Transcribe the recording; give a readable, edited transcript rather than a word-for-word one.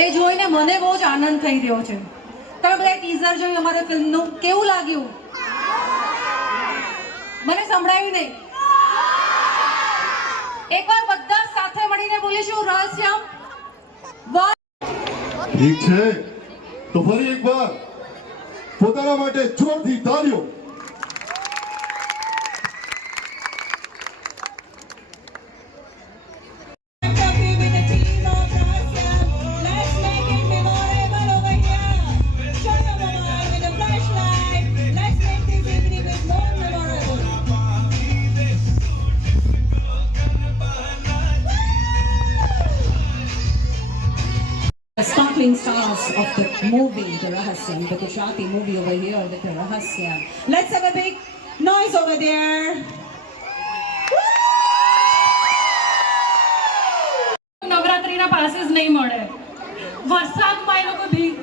એ જોઈને મને બહુ જ આનંદ થઈ રહ્યો છે. તમે બધા ટીઝર જોયું અમારા ફિલ્મનું, કેવું લાગ્યું? મને સંભળાયું નહીં. એકવાર બધા સાથે મળીને બોલીશું રહસ્યમ. ઠીક છે, તો ફરી એકવાર પોતાના માટે જોરથી તાળીઓ. Sparkling stars of the movie The Rahasyam, the Gujarati movie over here with The Rahasyam. Let's have a big noise over there. નવરાત્રીના પાસીસ નહીં મળે. વરસાદમાં એ લોકો ભીગ